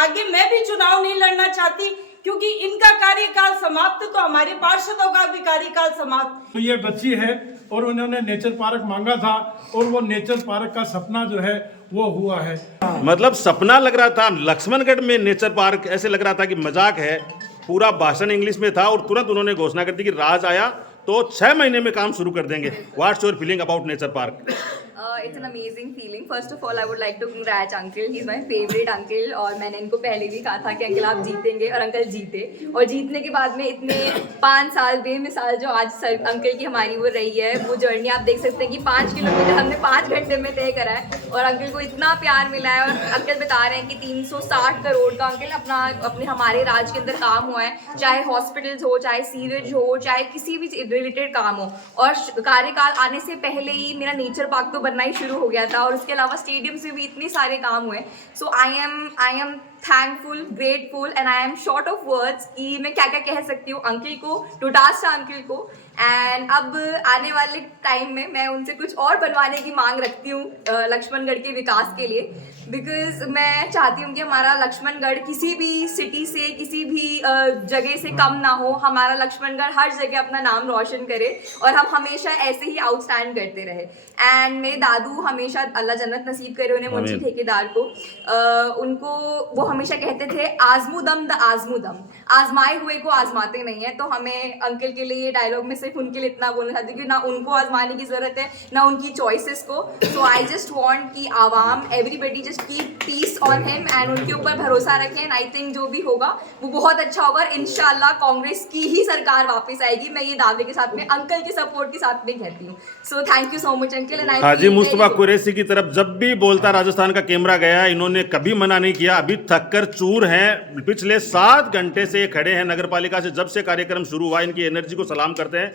आगे मैं भी चुनाव नहीं लड़ना चाहती, क्योंकि इनका कार्यकाल समाप्त तो हमारे पार्षदों का भी कार्यकाल समाप्त। तो ये बच्ची है और उन्होंने नेचर पार्क मांगा था और वो नेचर पार्क का सपना जो है वो हुआ है। मतलब सपना लग रहा था लक्ष्मणगढ़ में नेचर पार्क, ऐसे लग रहा था कि मजाक है। पूरा भाषण इंग्लिश में था और तुरंत उन्होंने घोषणा कर दी कि राज आया तो 6 महीने में काम शुरू कर देंगे। What's your feeling about nature park? It's an amazing feeling. First of all, I would like to congratulate uncle. He's my favorite uncle. और मैंने इनको पहले भी कहा था कि अंकल आप जीतेंगे, और अंकल जीते। और जीतने के बाद में इतने 5 साल बेमिसाल जो आज सर अंकल की हमारी वो रही है, वो जर्नी आप देख सकते हैं कि 5 किलोमीटर हमने 5 घंटे में तय करा है, और अंकल को इतना प्यार मिला है। और अंकल बता रहे हैं कि 360 करोड़ का अंकल अपने हमारे राज्य के अंदर काम हुआ है, चाहे हॉस्पिटल्स हो, चाहे सीवेज हो, चाहे किसी भी रिलेटेड काम हो। और कार्यकाल आने से पहले ही मेरा नेचर पार्क तो बनना ही शुरू हो गया था, और उसके अलावा स्टेडियम से भी इतने सारे काम हुए। So I am thankful, grateful, and I am short of words कि मैं क्या क्या कह सकती हूँ अंकल को, टूटास्टा अंकल को। एंड अब आने वाले टाइम में मैं उनसे कुछ और बनवाने की मांग रखती हूँ लक्ष्मणगढ़ के विकास के लिए, बिकॉज मैं चाहती हूँ कि हमारा लक्ष्मणगढ़ किसी भी सिटी से, किसी भी जगह से कम ना हो। हमारा लक्ष्मणगढ़ हर जगह अपना नाम रोशन करे और हम हमेशा ऐसे ही आउटस्टैंड करते रहे। एंड मेरे दादू हमेशा, अल्लाह जन्नत नसीब करे उन्हें, मुंशी ठेकेदार को, उनको वो हमेशा कहते थे आजमुदम द आजमुदम, आजमाए हुए को आजमाते नहीं है। तो हमें अंकल के लिए ये डायलॉग में सिर्फ उनके लिए इतना बोलना चाहती हूँ कि ना उनको आजमाने की जरूरत है, ना उनकी चॉइसेस को। सो आई जस्ट वांट कि आवाम, everybody just keep peace on him and उनके ऊपर भरोसा रखें। एंड आई थिंक जो भी होगा वो बहुत अच्छा होगा। इंशाल्लाह कांग्रेस की ही सरकार वापस आएगी, मैं ये दावे के साथ में, अंकल के सपोर्ट के साथ में कहती हूँ। So thank you so much uncle. And Haji Mustafa Qureshi की तरफ जब भी बोलता राजस्थान का कैमरा गया, इन्होंने कभी मना नहीं किया। अभी थककर चूर हैं, पिछले 7 घंटे से खड़े हैं नगर पालिका से, जब से कार्यक्रम शुरू हुआ। इनकी एनर्जी को सलाम करते हैं।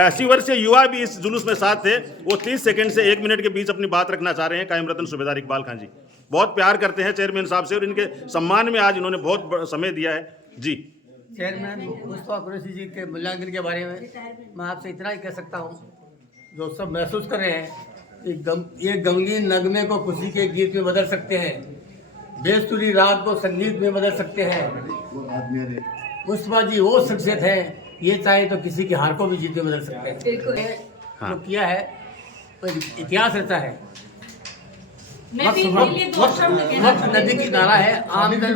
80 वर्षीय युवा भी इस जुलूस में साथ थे, वो 30 सेकंड से 1 मिनट के बीच अपनी बात रखना चाह रहे हैं। कायम रतन सूबेदार इकबाल खान जी बहुत प्यार करते हैं चेयरमैन साहब से, और इनके सम्मान में आज इन्होंने बहुत समय दिया है। जी चेयरमैन मुस्तफा कुरैशी जी के मूल्यांकन के बारे में मैं आपसे इतना ही कह सकता हूँ, जो सब महसूस कर रहे हैं कि ये गमगीन नगमे को खुशी के गीत में बदल सकते हैं, बेस्तुरी रात को संगीत में बदल सकते हैं। मुस्तफा जी वो शख्सियत है, ये चाहे तो किसी की हार को भी जीत में बदल सकते हैं। बिल्कुल जो किया है वो इतिहास रहता है। वक्त नदी की नारा है, आमदन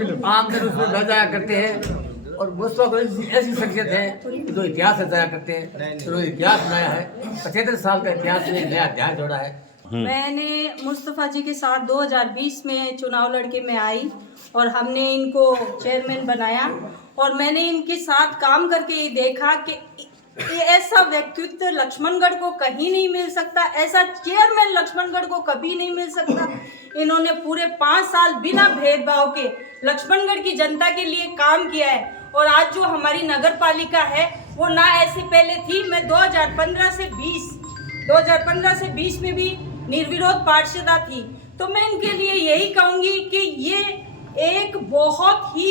उसमें बह जाया करते हैं। और मुस्तफा कुरैशी ऐसी शख्सियत है जो इतिहास रचाया करते हैं, जो इतिहास बनाया है। 75 साल का इतिहास में नया अध्याय जोड़ा है। मैंने मुस्तफ़ा जी के साथ 2020 में चुनाव लड़के में आई और हमने इनको चेयरमैन बनाया, और मैंने इनके साथ काम करके ये देखा कि ये ऐसा व्यक्तित्व लक्ष्मणगढ़ को कहीं नहीं मिल सकता, ऐसा चेयरमैन लक्ष्मणगढ़ को कभी नहीं मिल सकता। इन्होंने पूरे 5 साल बिना भेदभाव के लक्ष्मणगढ़ की जनता के लिए काम किया है। और आज जो हमारी नगर पालिका है वो ना ऐसे पहले थी। मैं 2015 से 20 में भी निर्विरोध पार्षदा थी। तो मैं इनके लिए यही कहूँगी कि ये एक बहुत ही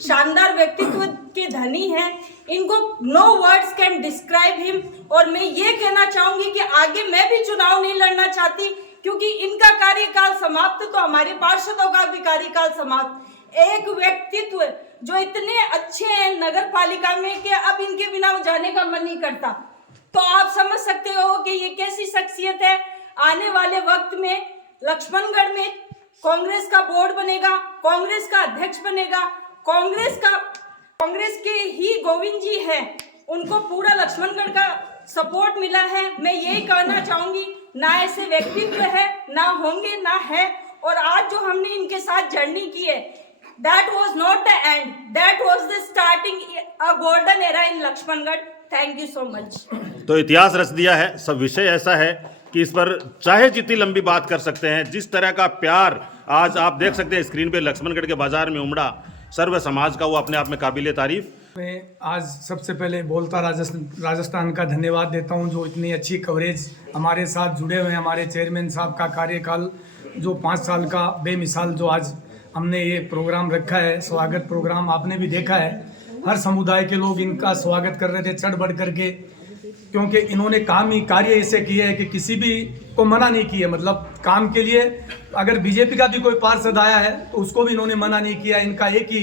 शानदार व्यक्तित्व के धनी हैं। इनको no words can describe him. और मैं ये कहना चाहूँगी कि आगे मैं भी चुनाव नहीं लड़ना चाहती, क्योंकि इनका कार्यकाल समाप्त तो हमारे पार्षदों का भी कार्यकाल समाप्त। एक व्यक्तित्व जो इतने अच्छे हैं नगर पालिका में कि अब इनके बिना जाने का मन नहीं करता। तो आप समझ सकते हो कि ये कैसी शख्सियत है। आने वाले वक्त में लक्ष्मणगढ़ में कांग्रेस का बोर्ड बनेगा, कांग्रेस का अध्यक्ष बनेगा, कांग्रेस के ही गोविंद जी हैं, उनको पूरा लक्ष्मणगढ़ का सपोर्ट मिला है। मैं यही कहना चाहूंगी, ना ऐसे व्यक्तित्व है, ना होंगे, ना है। और आज जो हमने इनके साथ जर्नी की है, that was not the end, that was the starting a golden era in Lakshmangarh. Thank you so much. तो इतिहास रच दिया है। सब विषय ऐसा है कि इस पर चाहे जितनी लंबी बात कर सकते हैं। जिस तरह का प्यार आज आप देख सकते हैं स्क्रीन पे लक्ष्मणगढ़ के बाजार में उमड़ा सर्व समाज का, वो अपने आप में काबिले तारीफ। मैं आज सबसे पहले बोलता राजस्थान का धन्यवाद देता हूं, जो इतनी अच्छी कवरेज हमारे साथ जुड़े हुए हैं। हमारे चेयरमैन साहब का कार्यकाल जो 5 साल का बेमिसाल, जो आज हमने ये प्रोग्राम रखा है, स्वागत प्रोग्राम आपने भी देखा है। हर समुदाय के लोग इनका स्वागत कर रहे थे, चढ़ बढ़ करके क्योंकि इन्होंने काम ही कार्य ऐसे किए है कि किसी भी को मना नहीं किया। मतलब काम के लिए अगर बीजेपी का भी कोई पार्षद आया है तो उसको भी इन्होंने मना नहीं किया। इनका एक ही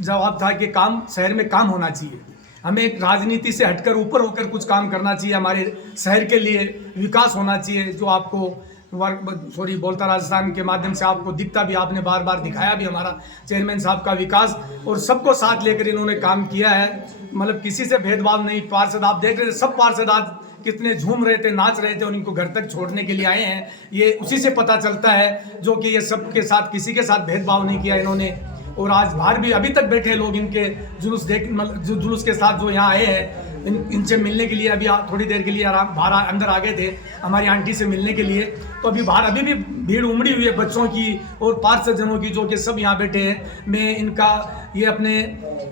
जवाब था कि काम शहर में काम होना चाहिए, हमें राजनीति से हटकर ऊपर होकर कुछ काम करना चाहिए, हमारे शहर के लिए विकास होना चाहिए। जो आपको बोलता राजस्थान के माध्यम से आपको दिखता भी, आपने बार बार दिखाया भी हमारा चेयरमैन साहब का विकास, और सबको साथ लेकर इन्होंने काम किया है। मतलब किसी से भेदभाव नहीं। पार्षद आप देख रहे थे, सब पार्षद आज कितने झूम रहे थे, नाच रहे थे और इनको घर तक छोड़ने के लिए आए हैं। ये उसी से पता चलता है जो कि ये सबके साथ किसी के साथ भेदभाव नहीं किया इन्होंने। और आज बाहर भी अभी तक बैठे लोग इनके जुलूस के साथ जो यहाँ आए हैं, इनसे मिलने के लिए अभी थोड़ी देर के लिए बाहर अंदर आ गए थे हमारी आंटी से मिलने के लिए। तो अभी बाहर अभी भी भीड़ उमड़ी हुई है बच्चों की और पार्षद जनों की, जो कि सब यहाँ बैठे हैं। मैं इनका ये अपने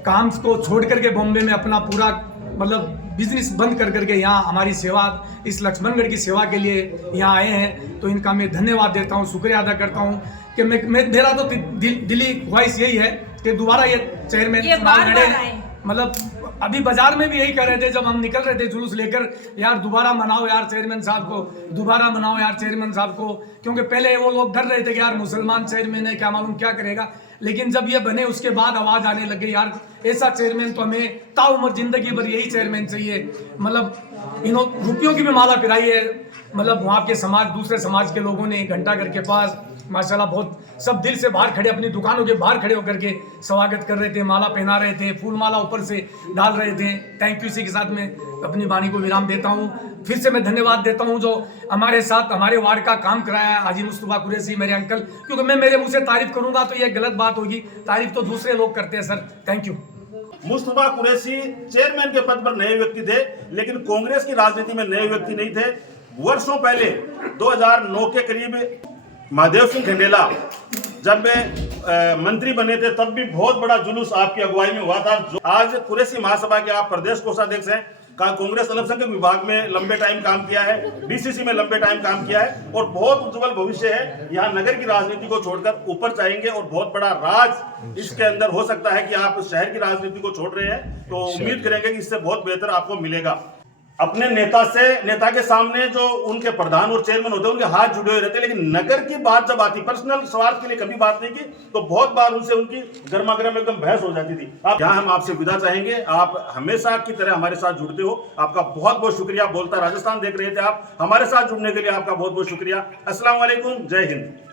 काम को छोड़ करके बॉम्बे में अपना पूरा मतलब बिजनेस बंद कर करके यहाँ हमारी सेवा, इस लक्ष्मणगढ़ की सेवा के लिए यहाँ आए हैं। तो इनका मैं धन्यवाद देता हूँ, शुक्रिया अदा करता हूँ कि मेरा तो दिली ख्वाहिश यही है कि दोबारा ये चेयरमैन चुनाव लड़े। मतलब अभी बाजार में भी यही कह रहे थे जब हम निकल रहे थे जुलूस लेकर, यार दोबारा मनाओ यार चेयरमैन साहब को, दोबारा मनाओ यार चेयरमैन साहब को। क्योंकि पहले वो लोग डर रहे थे कि यार मुसलमान चेयरमैन है, क्या मालूम क्या करेगा। लेकिन जब ये बने उसके बाद आवाज आने लगी, यार ऐसा चेयरमैन तो हमें ताउम्र जिंदगी भर यही चेयरमैन चाहिए। मतलब इन्होंने रुपयों की भी माला पिराई है। मतलब वहाँ के समाज, दूसरे समाज के लोगों ने घंटाघर के पास माशाल्लाह बहुत सब दिल से बाहर खड़े, अपनी दुकानों के बाहर खड़े होकर के स्वागत कर रहे थे, माला पहना रहे थे, फूल माला ऊपर से डाल रहे थे। Thank you. इसी के साथ मैं अपनी वाणी को विराम देता हूँ। फिर से मैं धन्यवाद देता हूँ जो हमारे साथ हमारे वार्ड का काम कराया है, हाजी मुस्तफा कुरैशी मेरे अंकल। क्योंकि मैं मेरे मुँह से तारीफ करूँगा तो ये गलत बात होगी, तारीफ तो दूसरे लोग करते हैं sir. Thank you. Mustafa Qureshi chairman के पद पर नए व्यक्ति थे, लेकिन कांग्रेस की राजनीति में नए व्यक्ति नहीं थे। वर्षों पहले 2009 के करीब महादेव सिंह खंडेला जब मंत्री बने थे तब भी बहुत बड़ा जुलूस आपकी अगुवाई में हुआ था। जो आज कुरैशी महासभा के आप प्रदेश कोषाध्यक्ष हैं, कांग्रेस अल्पसंख्यक विभाग में लंबे टाइम काम किया है, डीसीसी में लंबे टाइम काम किया है और बहुत उज्जवल भविष्य है। यहाँ नगर की राजनीति को छोड़कर ऊपर जाएंगे और बहुत बड़ा राज इसके अंदर हो सकता है कि आप शहर की राजनीति को छोड़ रहे हैं, तो उम्मीद करेंगे कि इससे बहुत बेहतर आपको मिलेगा। अपने नेता के सामने जो उनके प्रधान और चेयरमैन होते हैं उनके हाथ जुड़े हुए रहते हैं, लेकिन नगर की बात जब आती, पर्सनल स्वार्थ के लिए कभी बात नहीं की, तो बहुत बार उनसे उनकी गर्मा गर्म एकदम बहस हो जाती थी। अब यहाँ हम आपसे विदा चाहेंगे। आप हमेशा की तरह हमारे साथ जुड़ते हो, आपका बहुत बहुत शुक्रिया। बोलता राजस्थान देख रहे थे आप, हमारे साथ जुड़ने के लिए आपका बहुत बहुत शुक्रिया। अस्सलाम वालेकुम, जय हिंद।